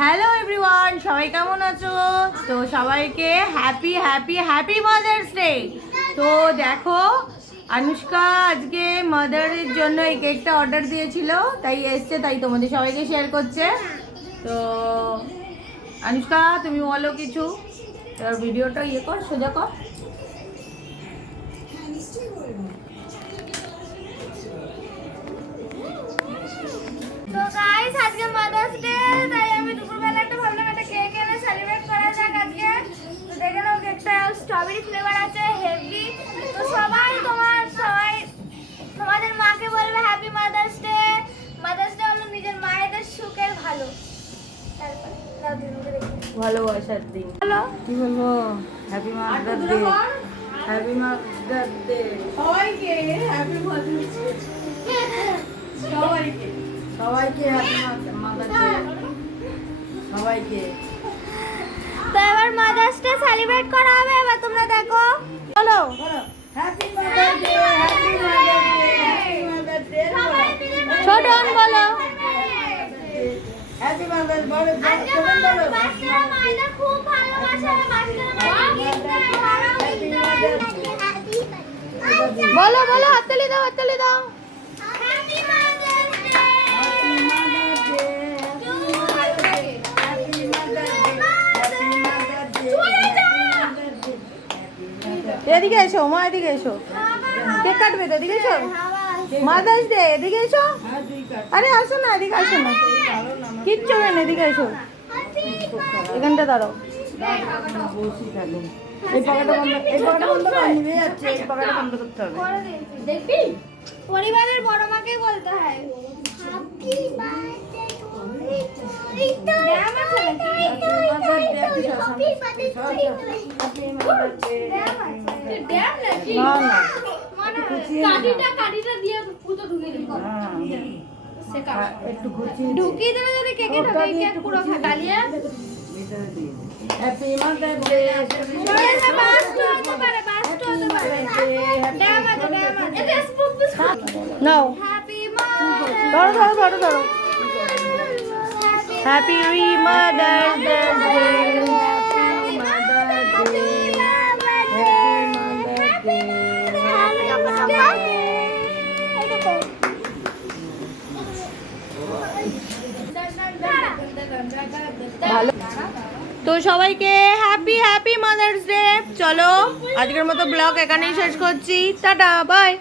Hello everyone, সবাই কেমন আছো? তো সবাইকে happy happy happy Mother's day. তো দেখো, আনুষ্কা আজকে মাদারের জন্য এই কেকটা অর্ডার দিয়েছিল, তাই এসছে, তাই তোমাদের সবাইকে শেয়ার করছে। তো আনুষ্কা, তুমি বলো কিছু, ভিডিওটা কর, সোজা কর। তো গাইস, আজকে মাদার্স ডে, তাই আমি দুপুরবেলা একটা ভাবলাম একটা কেক এনে সেলিব্রেট করা যাক আজকে। তো দেখে নাও, কেকটা স্ট্রবেরি ফ্লেভার আছে, হেভি। তো সবাই তোমাদের মাকে বলবে happy Mother's day. Mother's day হলো নিজের মায়েদের সুখের ভালো, তারপরে দাও দিনকে দেখি ভালোবাসার দিন। হ্যালো, কি বলবো? Happy Mother's Day, happy Mother's day সবাইকে, হ্যাপি মাদার্স ডে সবাইকে, সবাইকে হ্যাপি মাদার্স ডে সবাইকে। তো এবার মাদার্স ডে সেলিব্রেট করা হবে, এবার তোমরা দেখো। বলো বলো, happy Mother's Day, happy Mother's Day, happy Mother's Day. Chhoton বলো, হ্যাপি মাদার্স বলো, আজকে বলো বলো। বাচ্চারা মায়েদের খুব ভালোবাসে, বাচ্চারা মায়েদের বলো বলো, হাততালি দাও, হাততালি দাও। Happy Mother's Day, happy Mother's Day, happy Mother's day, এদিকে এসো মা, এদিকে এসো, কেক কাটবে তো, এদিকে এসো। মাদার্স ডে, এদিকে এসো। আরে আসো না, এদিকে আসো না, কিচ্ছু নেই, এদিকে এসো, এখানটা দাঁড়াও। এই পাকাটা বন্ধ, এই পাকাটা বন্ধ কর, নিভে যাচ্ছে, এই পাকাটা বন্ধ করতে হবে। দেখবি, পরিবারের বড় মাকে বলতে হয় হ্যাপি বার্থডে টু রিতো। না না, কাঠিটা দিয়ে পুরো ঢুকিয়ে দিই, একটু ঘুচিয়ে ঢুকিয়ে দেবে যাতে কেকে ঢোকে, কেক পুরো ডালিয়া। হ্যাপি মাদার্স ডে, নাও ধরো ধরো ধরো ধরো। Happy Mother's Day, happy Mother's Day, happy Mother's day. ভালো। তো সবাইকে হ্যাপি হ্যাপি মাদার্স ডে। চলো আজকের মতো ব্লগ এখানেই শেষ করছি, টাটা বাই।